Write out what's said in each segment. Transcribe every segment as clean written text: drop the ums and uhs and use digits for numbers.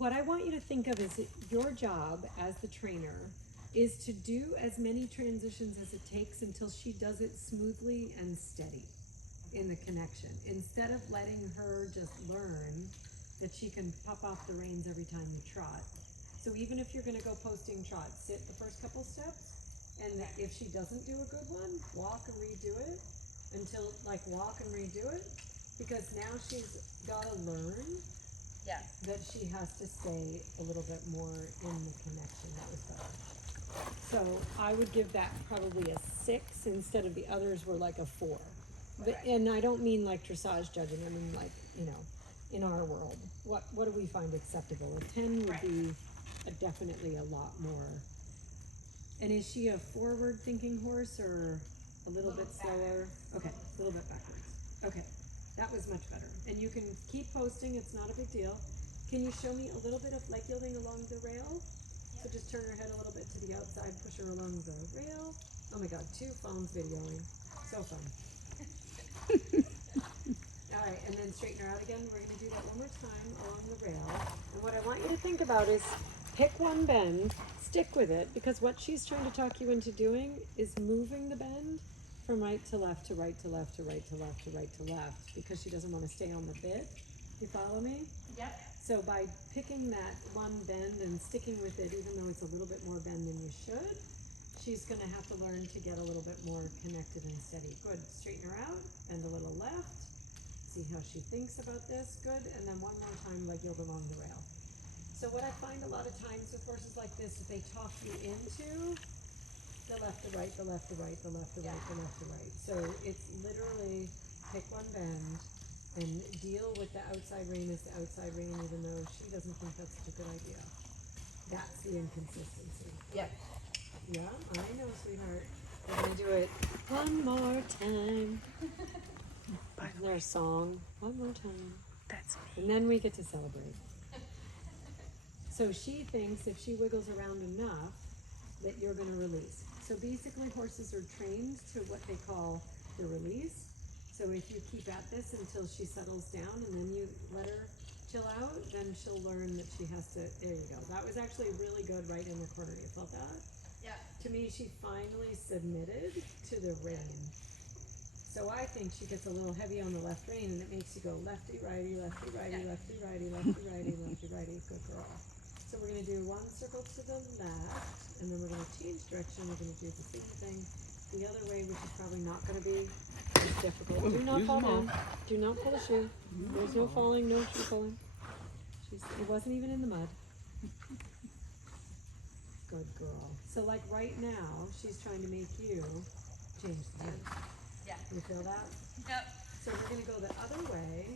what I want you to think of is that your job as the trainer is to do as many transitions as it takes until she does it smoothly and steady in the connection, instead of letting her just learn that she can pop off the reins every time you trot. So even if you're gonna go posting trot, sit the first couple steps, and if she doesn't do a good one, walk and redo it until, like, walk and redo it, because now she's gotta learn that she has to stay a little bit more in the connection. That was better. So I would give that probably a 6 instead of the others were like a 4. But, and I don't mean like dressage judging, I mean like, you know, in our world, what do we find acceptable? A 10 would be definitely a lot more. And is she a forward thinking horse or a little bit slower? Okay, a little bit backwards. Okay, that was much better. And you can keep posting, it's not a big deal. Can you show me a little bit of leg yielding along the rail? So just turn her head a little bit to the outside, push her along the rail. Oh my God, 2 phones videoing. So fun. All right, and then straighten her out again. We're gonna do that one more time along the rail. And what I want you to think about is pick one bend, stick with it, because what she's trying to talk you into doing is moving the bend from right to left to right to left to right to left to right to left, because she doesn't want to stay on the bit. You follow me? Yep. So by picking that one bend and sticking with it, even though it's a little bit more bend than you should, she's gonna have to learn to get a little bit more connected and steady. Good, straighten her out, bend a little left. See how she thinks about this, good, and then one more time, leg yield along the rail. So what I find a lot of times with horses like this is they talk you into the left, the right, the left, the right, the left, the right, the left, the right. So it's literally pick one bend and deal with the outside rein as the outside rein, even though she doesn't think that's such a good idea. That's the inconsistency. Yep. Yeah, I know, sweetheart. We're gonna do it one more time. Isn't there a song? One more time. That's me. And then we get to celebrate. So she thinks if she wiggles around enough that you're gonna release. So basically horses are trained to what they call the release. So if you keep at this until she settles down and then you let her chill out, then she'll learn that she has to, there you go. That was actually really good right in the corner. You felt that? Yeah. To me, she finally submitted to the rein. So I think she gets a little heavy on the left rein and it makes you go lefty, righty, lefty, righty, lefty, righty, lefty, righty, lefty, righty. Good girl. So we're gonna do one circle to the left and then we're gonna change direction. We're gonna do the same thing the other way, which is probably not gonna be as difficult. Do not fall down. Do not pull a shoe. There's no falling, no shoe pulling. It wasn't even in the mud. Good girl. So like right now, she's trying to make you change the bend. Yeah. You feel that? Yep. So we're gonna go the other way.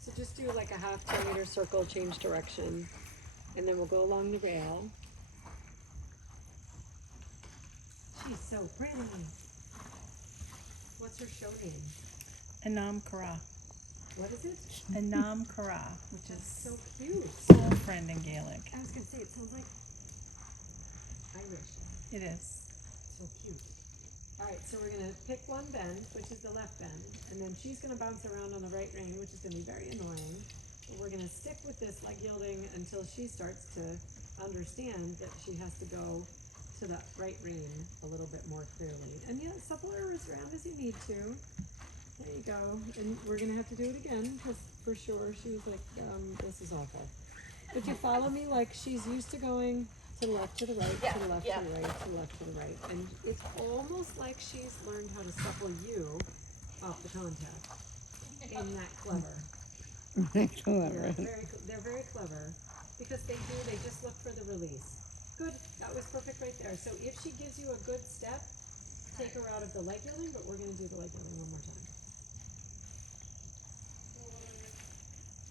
So just do like a half 10-meter circle, change direction, and then we'll go along the rail. She's so pretty. What's her show name? Anam Kara. What is it? Anam Kara, which That's is so cute. soul friend in Gaelic. I was gonna say, it sounds like Irish. It is. So cute. All right, so we're gonna pick one bend, which is the left bend, and then she's gonna bounce around on the right rein, which is gonna be very annoying. But we're gonna stick with this leg yielding until she starts to understand that she has to go to the right rein a little bit more clearly. And yeah, supple her as around as you need to. There you go. And we're gonna have to do it again, because for sure she was like, this is awful. But you follow me? Like she's used to going to the left, to the right, to the left, to the right, to the left, to the right. And it's almost like she's learned how to supple you off the contact. Isn't that clever? Clever. They're very clever because they just look for the release. Good, that was perfect right there. So if she gives you a good step, take her out of the leg yielding, but we're gonna do the leg yielding one more time.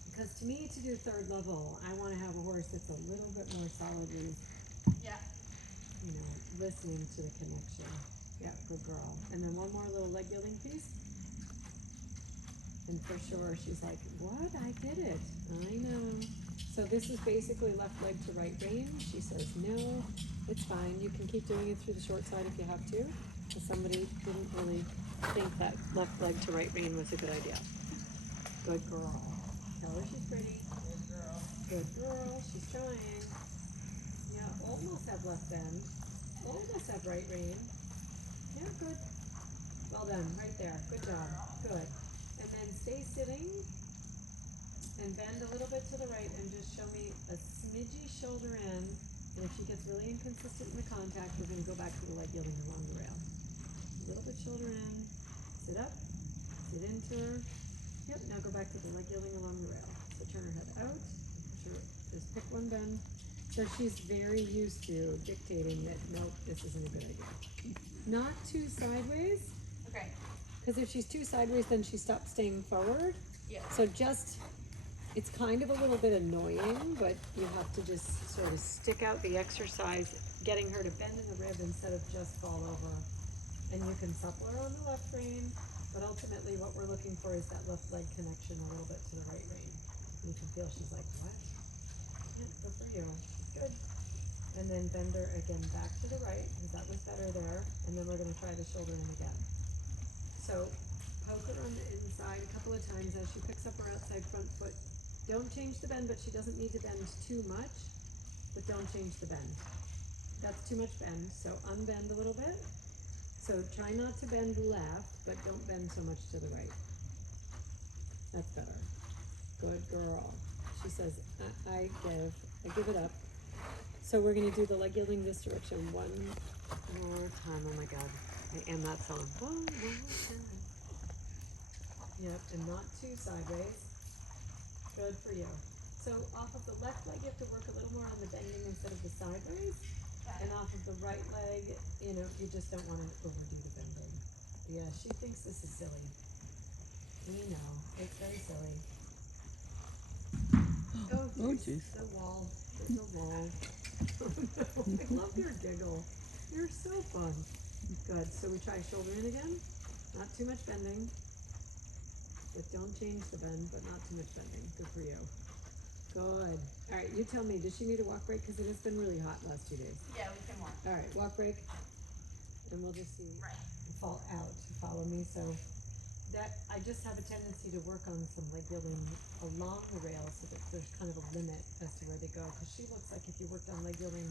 Because to me, to do third level, I wanna have a horse that's a little bit more solidly, Yeah. you know, listening to the connection. Yeah, good girl. And then one more little leg yielding piece. And for sure, she's like, what? I did it. I know. So this is basically left leg to right rein. She says, no, it's fine. You can keep doing it through the short side if you have to. Because somebody didn't really think that left leg to right rein was a good idea. Good girl. Tell her she's pretty. Good girl. Good girl, she's trying. Yeah, almost have left bend. Almost have right rein. Yeah, good. Well done, right there. Good job. Good. And then stay sitting and bend a little bit to the right and just show me a smidgy shoulder in. And if she gets really inconsistent in the contact, we're going to go back to the leg yielding along the rail. A little bit shoulder in. Sit up. Sit into her. Yep, now go back to the leg yielding along the rail. So turn her head out. Sure, just pick one bend. So she's very used to dictating that, nope, this isn't a good idea. Not too sideways, Okay. because if she's too sideways, then she stops staying forward. Yeah. So just, it's kind of a little bit annoying, but you have to just sort of stick out the exercise, getting her to bend in the rib instead of just fall over. And you can supple her on the left rein, but ultimately what we're looking for is that left leg connection a little bit to the right rein. You can feel she's like, what? Yeah, good for you. Good. And then bend her again back to the right, because that was better there. And then we're going to try the shoulder in again. So poke her on the inside a couple of times as she picks up her outside front foot. Don't change the bend, but she doesn't need to bend too much. But don't change the bend. That's too much bend, so unbend a little bit. So try not to bend left, but don't bend so much to the right. That's better. Good girl. She says, I give it up. So we're gonna do the leg yielding this direction one more time. Oh my God, I am that song. One more time. Yep, and not too sideways. Good for you. So off of the left leg, you have to work a little more on the bending instead of the sideways. And off of the right leg, you know, you just don't want to overdo the bending. Yeah, she thinks this is silly. We know, it's very silly. Oh, jeez. The wall. There's a wall. Oh no, I love your giggle. You're so fun. Good, so we try shoulder in again. Not too much bending. But don't change the bend, but not too much bending. Good for you. Good. All right, you tell me, does she need a walk break? Because it has been really hot last 2 days. Yeah, we can walk. All right, walk break. And we'll just see. Right. Fall out to follow me. So that I just have a tendency to work on some leg yielding along the rail so that there's kind of a limit as to where they go. Because she looks like if you worked on leg yielding,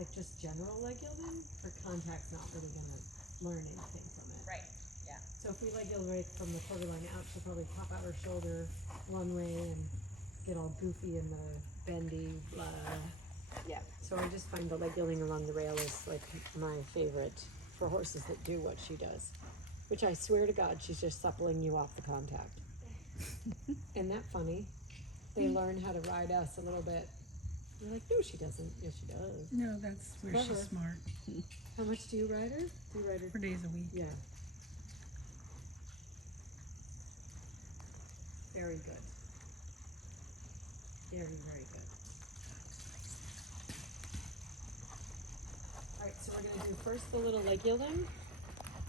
like just general leg yielding, her contact's not really going to learn anything from it. Right. Yeah. So if we leg yield right from the quarter line out, she'll probably pop out her shoulder one way and get all goofy in the bendy, blah. Yeah. So I just find the leg yielding along the rail is like my favorite for horses that do what she does. Which I swear to God, she's just suppling you off the contact. Isn't that funny? They learn how to ride us a little bit. You're like, no, she doesn't. Yes, she does. No, that's where Clever. she's smart. How much do you ride her? Do you ride her? 4 days a week. Yeah. Very good. Very, very good. All right, so we're gonna do first the little leg yielding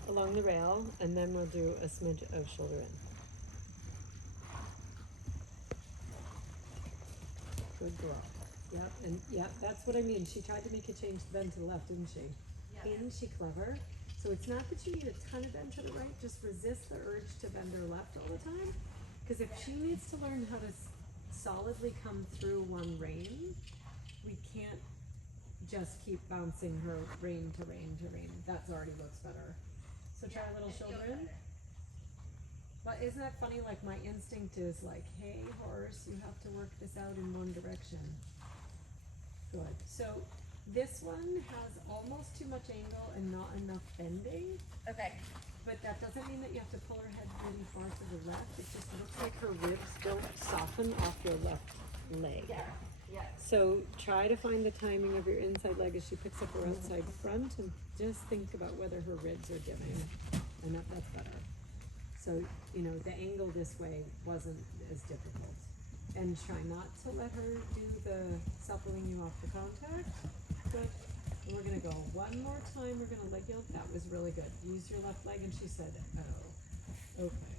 along the rail, and then we'll do a smidge of shoulder in. Good girl. Yep, and yep, that's what I mean. She tried to make you change the bend to the left, didn't she? Yeah. Isn't she clever? So it's not that you need a ton of bend to the right, just resist the urge to bend her left all the time. Because if she needs to learn how to solidly come through one rein, we can't just keep bouncing her rein to rein to rein. That already looks better. So try a little shoulder in. But isn't that funny? Like my instinct is like, hey horse, you have to work this out in one direction. Good. So this one has almost too much angle and not enough bending. Okay. But that doesn't mean that you have to pull her head really far to the left. It just looks like her ribs don't soften off your left leg. Yeah. Yeah. So try to find the timing of your inside leg as she picks up her outside front and just think about whether her ribs are giving. And that's better. So, you know, the angle this way wasn't as difficult. And try not to let her do the suppling you off the contact. Good. And we're gonna go one more time. We're gonna leg yield. That was really good. Use your left leg, and she said, oh. Okay.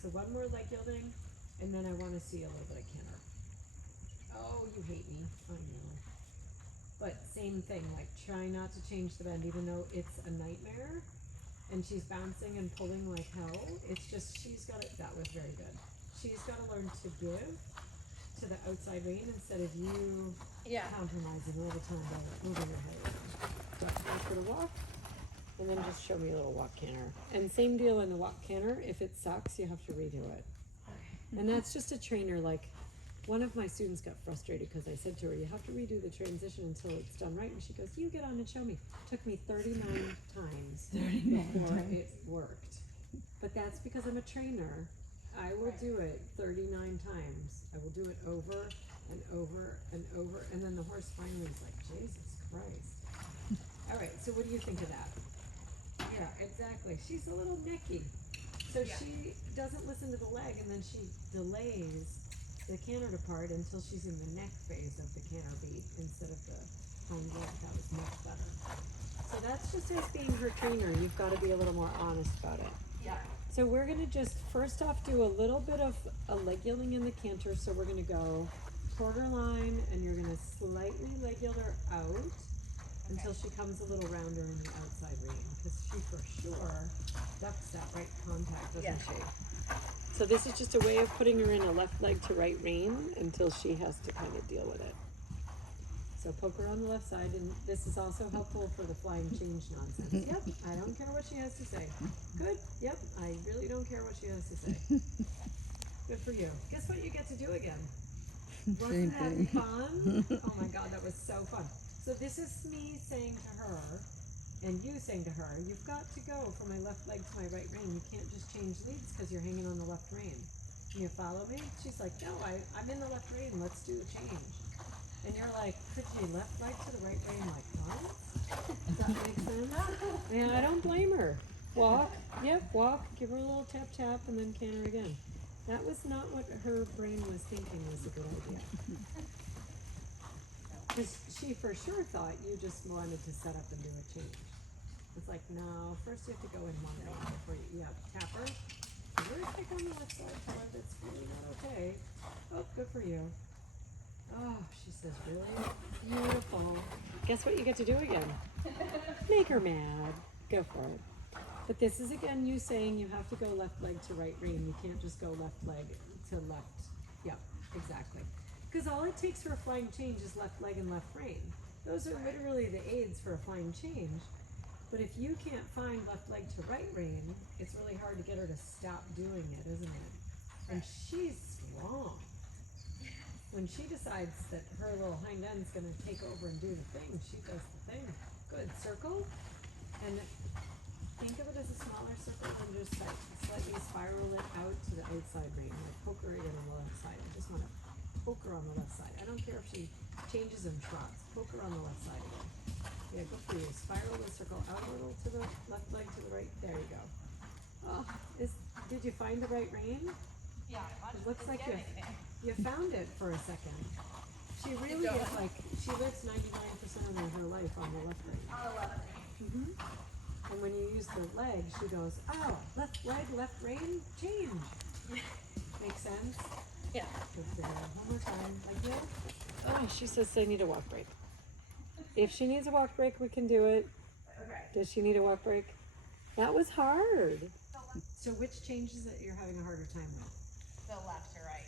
So one more leg yielding, and then I wanna see a little bit of canter. Oh, you hate me. I know. But same thing, like try not to change the bend, even though it's a nightmare. And she's bouncing and pulling like hell. It's just, she's got it. That was very good. She's got to learn to give to to the outside rein instead of you Yeah. compromising all the time by moving your head around. So ask her to walk, and then just show me a little walk canter. And same deal in the walk canter. If it sucks, you have to redo it. And that's just a trainer. Like, one of my students got frustrated because I said to her, you have to redo the transition until it's done right. And she goes, you get on and show me. Took me 39 times 39 before times. it worked. But that's because I'm a trainer. I will do it 39 times. I will do it over and over and over. And then the horse finally is like, Jesus Christ. All right, so what do you think of that? Yeah, exactly. She's a little necky. So she doesn't listen to the leg, and then she delays the canter depart until she's in the neck phase of the canter beat instead of the hind leg. That was much better. So that's just as being her trainer. You've got to be a little more honest about it. Yeah. So we're going to just first off do a little bit of a leg yielding in the canter. So we're going to go quarter line, and you're going to slightly leg yield her out until she comes a little rounder in the outside rein, because she for sure ducks that right contact, doesn't she? So this is just a way of putting her in a left leg to right rein until she has to kind of deal with it. So poke her on the left side, and this is also helpful for the flying change nonsense. Yep, I don't care what she has to say. Good, yep, I really don't care what she has to say. Good for you. Guess what you get to do again? Wasn't that fun? Oh my God, that was so fun. So this is me saying to her, and you saying to her, you've got to go from my left leg to my right rein. You can't just change leads because you're hanging on the left rein. Can you follow me? She's like, no, I'm in the left rein. Let's do the change. And you're like, could you left leg to the right rein? Like, what? Does that make sense? And I don't blame her. Walk, yep, walk, give her a little tap tap, and then canter again. That was not what her brain was thinking was a good idea. Because she for sure thought you just wanted to set up and do a change. It's like, no, first you have to go in one lane before you, tap her. Where's pick on the left side, Flip? It's really not okay. Oh, good for you. Oh, she says, really? Beautiful. Guess what you get to do again? Make her mad. Go for it. But this is again you saying you have to go left leg to right rein. You can't just go left leg to left. Yep, exactly. Because all it takes for a flying change is left leg and left rein. Those are literally the aids for a flying change. But if you can't find left leg to right rein, it's really hard to get her to stop doing it, isn't it? And she's strong. When she decides that her little hind end's going to take over and do the thing, she does the thing. Good. Circle. And think of it as a smaller circle and just slightly spiral it out to the outside rein. Like poke her again on the left side. I just want to poke her on the left side. I don't care if she changes and trots. Poke her on the left side again. Yeah, good for you. Spiral the circle out a little to the left leg to the right. There you go. Oh, did you find the right rein? Yeah. It looks like you found it for a second. She really is like, she lives 99% of her life on the left rein. On the left rein. And when you use the leg, she goes, oh, left leg, left rein, change. Make sense? Yeah. Good for her. One more time. Like, yeah. Oh, she says they need a walk break. If she needs a walk break, we can do it. Okay. Does she need a walk break? That was hard. So which change is it you're having a harder time with? The left to right.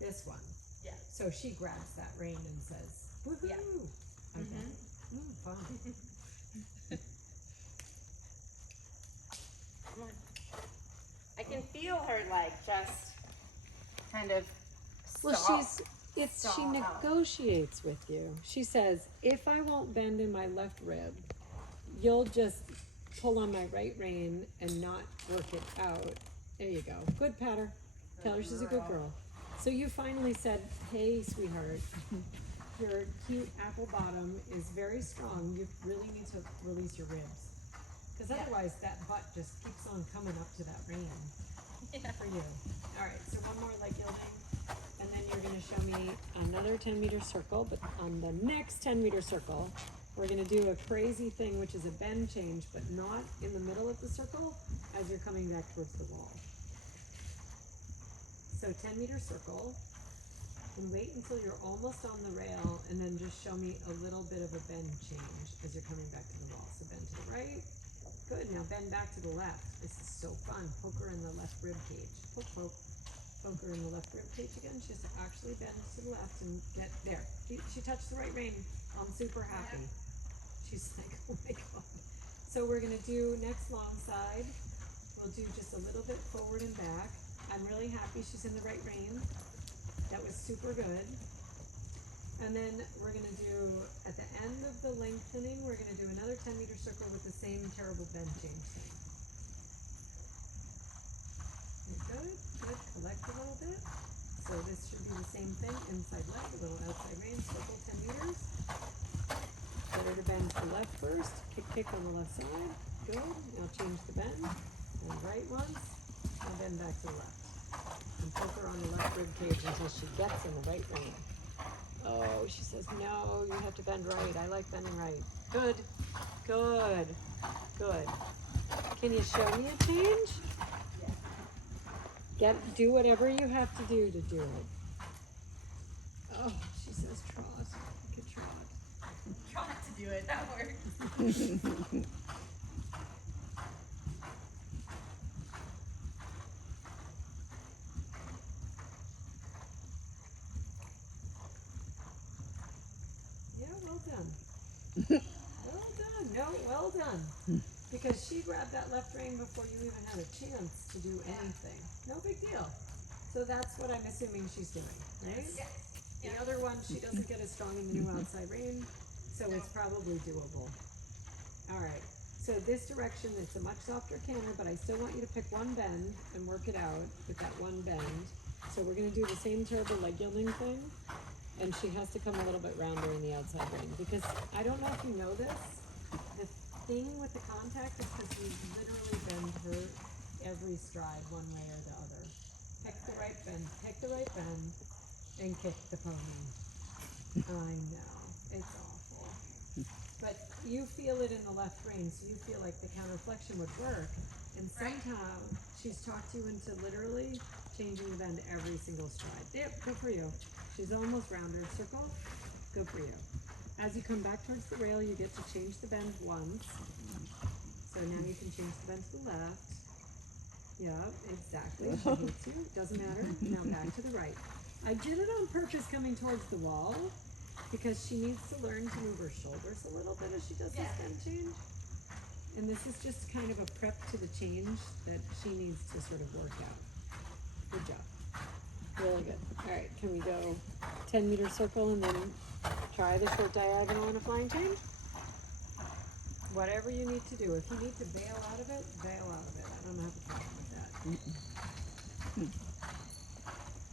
This one. Yeah. So she grabs that rein and says, woohoo. Yeah. Okay. Fun. I can feel her like just kind of Well, stall. she Stall out. negotiates with you. She says, if I won't bend in my left rib, you'll just pull on my right rein and not work it out. There you go. Good patter. Tell her she's a good girl. So you finally said, hey, sweetheart, your cute apple bottom is very strong. You really need to release your ribs. Because otherwise that butt just keeps on coming up to that rein. Yeah. For you. All right, so one more leg yielding. And then you're going to show me another 10-meter circle, but on the next 10-meter circle, we're going to do a crazy thing, which is a bend change, but not in the middle of the circle as you're coming back towards the wall. So 10-meter circle, and wait until you're almost on the rail, and then just show me a little bit of a bend change as you're coming back to the wall. So bend to the right. Good, now bend back to the left. This is so fun. Poke her in the left rib cage. Poke, poke. poke her in the left rib cage again. She has to actually bend to the left and get there. She touched the right rein. I'm super happy. She's like, oh my god. So we're gonna do next long side. We'll do just a little bit forward and back. I'm really happy she's in the right rein. That was super good. And then we're gonna do, at the end of the lengthening, we're gonna do another 10-meter circle with the same terrible bend change thing. Good, good, collect a little bit. So this should be the same thing, inside leg, a little outside rein, circle 10 meters. Get her to bend to the left first, kick on the left side, good. Now change the bend, and right once, now bend back to the left. And poke her on the left rib cage until she gets in the right rein. Oh, she says, no, you have to bend right. I like bending right. Good, good, good. Can you show me a change? Do whatever you have to do it. Oh, she says trot. Look at trot. Try to do it. That works. Yeah, well done. Well done. No, well done. Because she grabbed that left rein before you even had a chance to do anything. No big deal. So that's what I'm assuming she's doing, right? Yes. The other one, she doesn't get as strong in the new outside rein, so it's probably doable. All right. So this direction, it's a much softer canter, but I still want you to pick one bend and work it out with that one bend. So we're gonna do the same terrible leg yielding thing, and she has to come a little bit rounder in the outside rein, because I don't know if you know this, the thing with the contact is because you literally bend her every stride one way or the other. Pick the right bend, and kick the pony. I know, it's awful. But you feel it in the left rein, so you feel like the counterflexion would work. And somehow she's talked you into literally changing the bend every single stride. Yep, good for you. She's almost rounded. Circle, good for you. As you come back towards the rail, you get to change the bend once. So now you can change the bend to the left. Yep, exactly. She hates you. Doesn't matter. Now back to the right. I did it on purpose coming towards the wall because she needs to learn to move her shoulders a little bit as she does this bend change. And this is just kind of a prep to the change that she needs to sort of work out. Good job. Really good. All right, can we go 10-meter circle and then try the short diagonal and a flying change? Whatever you need to do. If you need to bail out of it, bail out of it. I don't have a problem with that.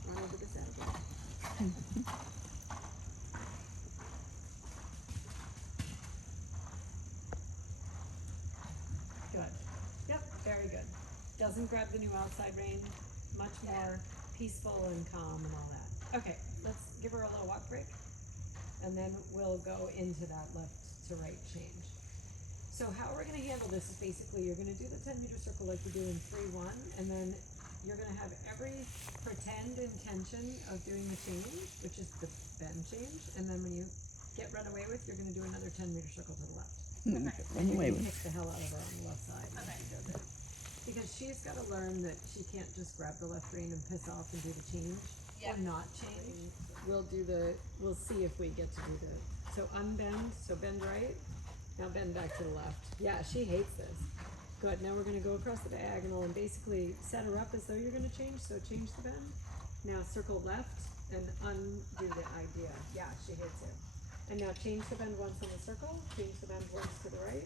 Run over the saddle. Good. Yep, very good. Doesn't grab the new outside rein. Much more peaceful and calm and all that. Okay, let's give her a little walk break. And then we'll go into that left to right change. So how we're gonna handle this is basically you're gonna do the 10-meter circle like you do in 3-1, and then you're gonna have every pretend intention of doing the change, which is the bend change, and then when you get run away with, you're gonna do another 10-meter circle to the left. Run away with. Kick the hell out of her on the left side. Okay. She does it. Because she's gotta learn that she can't just grab the left rein and piss off and do the change, or not change. We'll see if we get to do so unbend, so bend right, now bend back to the left. Yeah, she hates this. Good, now we're gonna go across the diagonal and basically set her up as though you're gonna change, so change the bend. Now circle left and undo the idea. Yeah, she hates it. And now change the bend once on the circle, change the bend once to the right,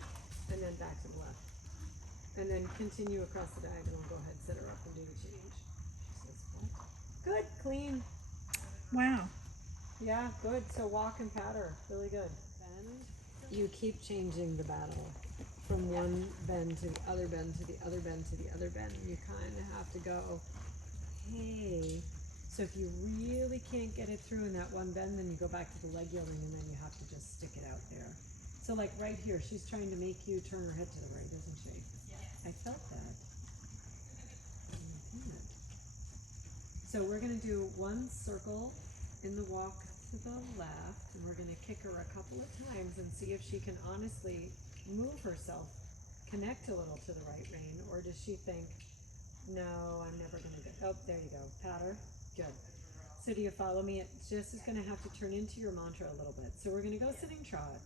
and then back to the left. And then continue across the diagonal, go ahead, set her up and do the change. She says, what? Good, clean. Wow. Yeah, good. So walk and patter, really good. Bend. You keep changing the battle from one bend to the other bend to the other bend to the other bend. You kind of have to go, hey. So if you really can't get it through in that one bend, then you go back to the leg yielding and then you have to just stick it out there. So like right here, she's trying to make you turn her head to the right, isn't she? I felt that. So we're gonna do one circle in the walk to the left, and we're gonna kick her a couple of times and see if she can honestly move herself, connect a little to the right rein, or does she think, No, I'm never gonna go. Oh, there you go. Patter. Good. So do you follow me? It just is gonna have to turn into your mantra a little bit. So we're gonna go sitting trot.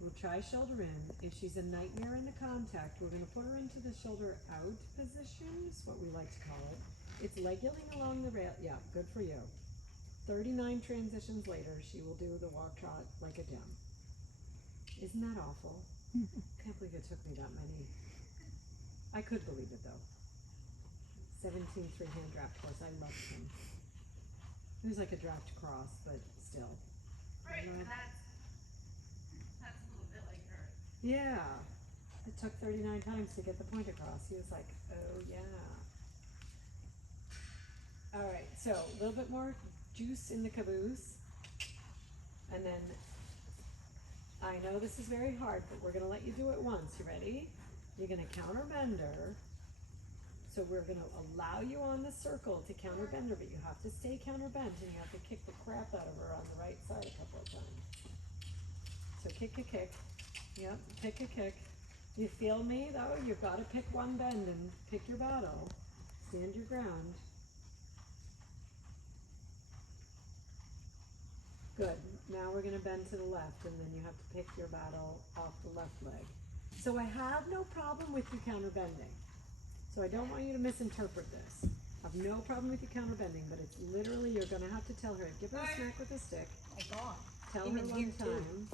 We'll try shoulder in. If she's a nightmare in the contact, we're gonna put her into the shoulder out position, is what we like to call it. It's leg yielding along the rail. Yeah, good for you. 39 transitions later, she will do the walk trot like a gem. Isn't that awful? Can't believe it took me that many. I could believe it though. 17 three-hand draft horse. I loved him. He was like a draft cross, but still. Right, and that's a little bit like her. Yeah. It took 39 times to get the point across. He was like, oh yeah. Alright, so a little bit more juice in the caboose. And then, I know this is very hard, but we're gonna let you do it once. You ready? You're gonna counter bender. So we're gonna allow you on the circle to counter bender, but you have to stay counter bent and you have to kick the crap out of her on the right side a couple of times. So kick a kick. Yep, kick a kick. You feel me though? You've gotta pick one bend and pick your battle. Stand your ground. Good. Now we're gonna bend to the left and then you have to pick your battle off the left leg. So I have no problem with you counter bending. So I don't want you to misinterpret this. I have no problem with you counter bending, but it's literally, you're gonna have to tell her, give her a smack with a stick. My God. Tell Came her in one here, too. time.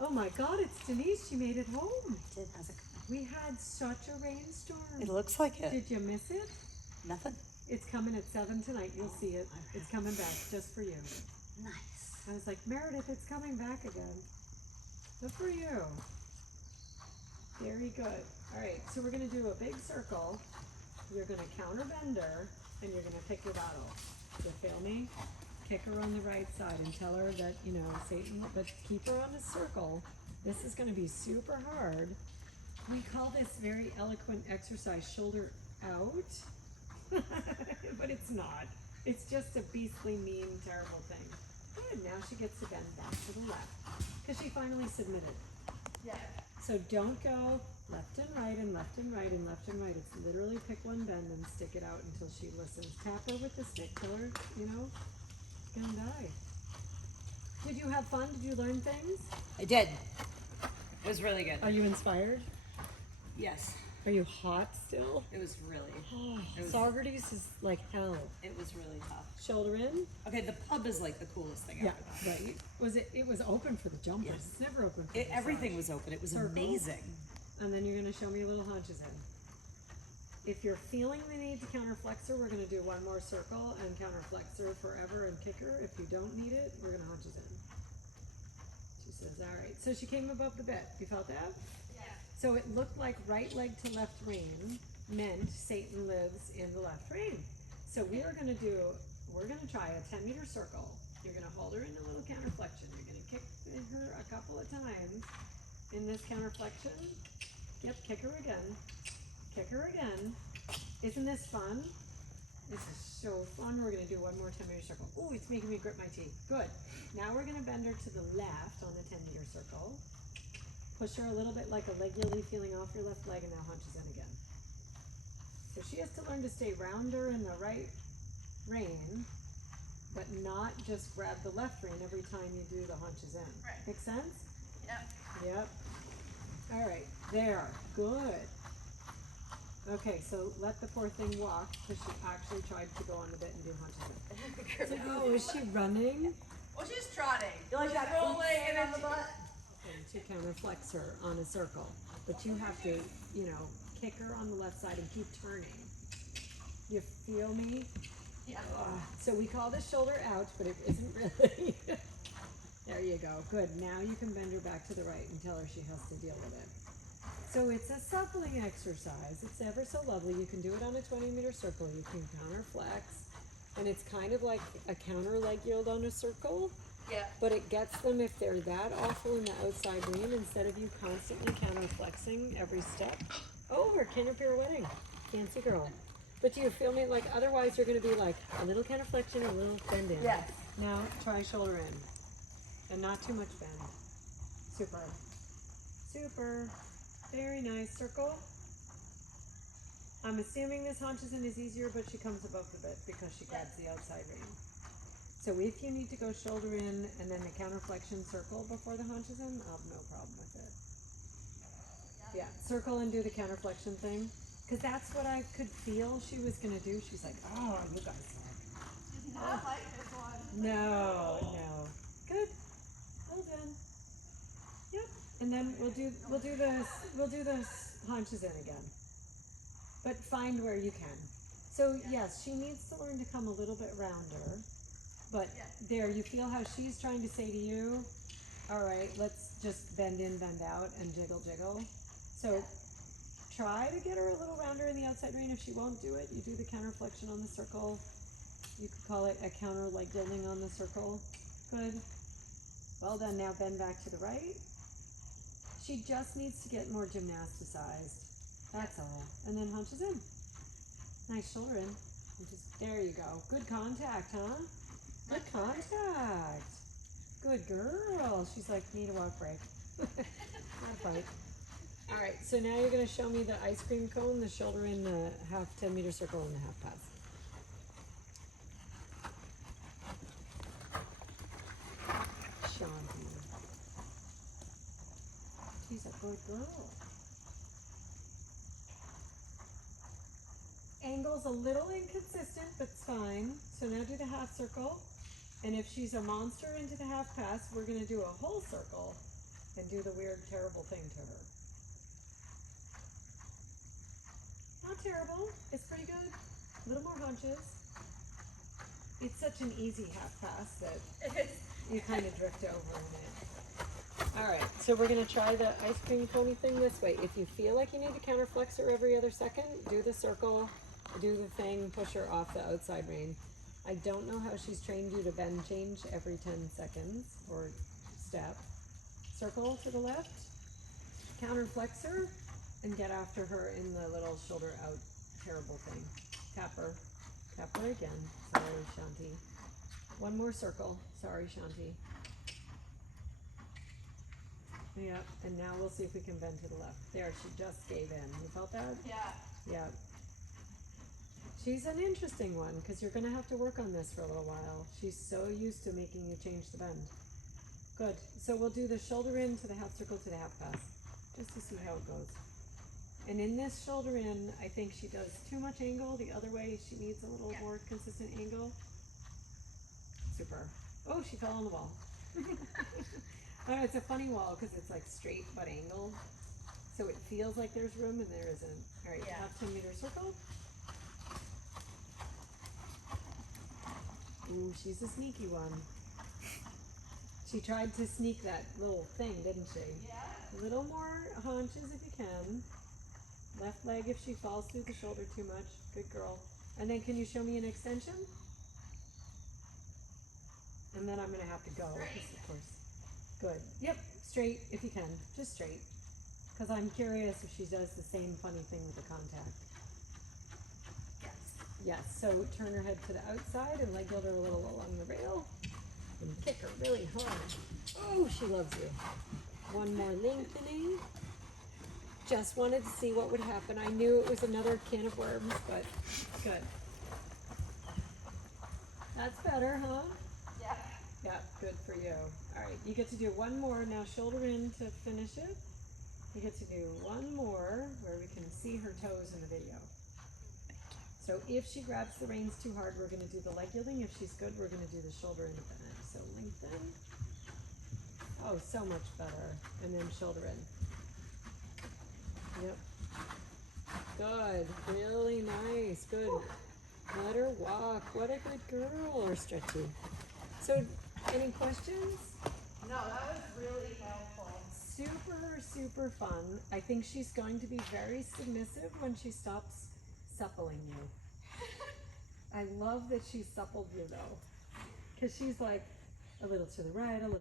Oh my God, it's Denise, she made it home. Did how's it We had such a rainstorm. It looks like it. Did you miss it? Nothing. It's coming at 7 tonight, you'll see it. It's coming back just for you. Nice. I was like, Meredith, it's coming back again. Good for you. Very good. Alright, so we're gonna do a big circle. You're gonna counter bender, and you're gonna pick your battle. You feel me? Kick her on the right side and tell her that, you know, Satan, but keep her on a circle. This is gonna be super hard. We call this very eloquent exercise shoulder out, but it's not. It's just a beastly, mean, terrible thing. Good, now she gets to bend back to the left, because she finally submitted. Yeah. So don't go left and right and left and right and left and right. It's literally pick one bend and stick it out until she listens. Tap her with the stick till her, you know, she's gonna die. Did you have fun? Did you learn things? I did. It was really good. Are you inspired? Yes. Are you hot still? It was really. Oh, It was- Socrates is like hell. It was really tough. Shoulder in? Okay, the pub is like the coolest thing Yeah, ever. right. Was it? It was open for the jumpers. Yes. It's never open for the Everything massage. was open. It was Circle. amazing. And then you're gonna show me a little hunches in. If you're feeling the need to counter flex her, we're gonna do one more circle and counter flex her forever and kick her. If you don't need it, we're gonna hunches in. She says, all right. So she came above the bit. You felt that? Yeah. So it looked like right leg to left rein meant Satan lives in the left rein. So we're gonna try a 10-meter circle. You're gonna hold her in a little counter flexion. You're gonna kick her a couple of times in this counter flexion. Yep, kick her again. Kick her again. Isn't this fun? This is so fun. We're gonna do one more 10-meter circle. Ooh, it's making me grip my teeth. Good. Now we're gonna bend her to the left on the 10-meter circle. Push her a little bit like a leg yielding feeling off your left leg and now hunches in again. So she has to learn to stay rounder in the right rein, but not just grab the left rein every time you do the hunches in. Right. Make sense? Yep. Yep. All right, there, good. Okay, so let the poor thing walk, because she actually tried to go on the bit and do hunches in. So, oh, is she running? Well, she's trotting. You like She's that rolling and then she, And to counter flex her on a circle, but you have to, you know, kick her on the left side and keep turning. You feel me? yeah. So we call this shoulder out, but it isn't really. There you go. Good. Now you can bend her back to the right and tell her she has to deal with it. So it's a suppling exercise. It's ever so lovely. You can do it on a 20-meter circle. You can counter flex. And it's kind of like a counter leg yield on a circle. Yeah. But it gets them if they're that awful in the outside rein, instead of you constantly counter flexing every step. Oh, her counter pirouetting. Fancy girl. But do you feel me? Like, otherwise you're going to be like a little counter flexion, a little bend in. Yes. Now try shoulder in. And not too much bend. Super. Super. Very nice. Circle. I'm assuming this haunches in is easier, but she comes above the bit because she grabs the outside rein. So if you need to go shoulder in and then the counterflexion circle before the haunches in, I'll have no problem with it. Yeah, circle and do the counterflexion thing. Because that's what I could feel she was going to do. She's like, oh, you guys suck. Not like this one. No, no. Good. Well done. Yep. And then we'll do the haunches in again. But find where you can. So yes, she needs to learn to come a little bit rounder. But there, you feel how she's trying to say to you, all right, let's just bend in, bend out, and jiggle, jiggle. So try to get her a little rounder in the outside rein. If she won't do it, you do the counterflexion on the circle. You could call it a counter leg gilding on the circle. Good. Well done. Now bend back to the right. She just needs to get more gymnasticized. That's all. And then hunches in. Nice shoulder in. And just, there you go. Good contact, huh? Good contact. Good girl. She's like, need a walk break. Not a fight. All right, so now you're going to show me the ice cream cone, the shoulder in, the half 10-meter circle, and the half pass. Shanti. She's a good girl. Angle's a little inconsistent, but it's fine. So now do the half circle. And if she's a monster into the half pass, we're going to do a whole circle and do the weird, terrible thing to her. Not terrible. It's pretty good. A little more hunches. It's such an easy half pass that you kind of drift over in it. All right, so we're going to try the ice cream pony thing this way. If you feel like you need to counterflex her every other second, do the circle, do the thing, push her off the outside rein. I don't know how she's trained you to bend change every 10 seconds or step. Circle to the left, counterflex her, and get after her in the little shoulder out terrible thing. Tap her again. Sorry, Shanti. One more circle. Sorry, Shanti. Yep, and now we'll see if we can bend to the left. There, she just gave in. You felt that? Yeah. Yeah. She's an interesting one because you're going to have to work on this for a little while. She's so used to making you change the bend. Good. So we'll do the shoulder in to the half circle to the half pass just to see how it goes. And in this shoulder in, I think she does too much angle. The other way, she needs a little more consistent angle. Super. Oh, she fell on the wall. Oh, it's a funny wall because it's like straight but angled. So it feels like there's room and there isn't. All right, half 10-meter circle. Ooh, she's a sneaky one. She tried to sneak that little thing, didn't she? Yeah. A little more haunches if you can. Left leg if she falls through the shoulder too much. Good girl. And then can you show me an extension? And then I'm going to have to go, of course. Good. Yep, straight if you can. Just straight. Because I'm curious if she does the same funny thing with the contact. Yes, so turn her head to the outside and leg gild her a little along the rail. And kick her really hard. Oh, she loves you. One more lengthening. Just wanted to see what would happen. I knew it was another can of worms, but good. That's better, huh? Yeah. Yeah, good for you. All right, you get to do one more. Now shoulder in to finish it. You get to do one more where we can see her toes in the video. So if she grabs the reins too hard, we're going to do the leg gilding. If she's good, we're going to do the shoulder in at the end. So lengthen. Oh, so much better. And then shoulder in. Yep. Good. Really nice. Good. Let her walk. What a good girl. Or stretchy. So, any questions? No, that was really helpful. Super, super fun. I think she's going to be very submissive when she stops suppling you. I love that she suppled you though. Because she's like a little to the right, a little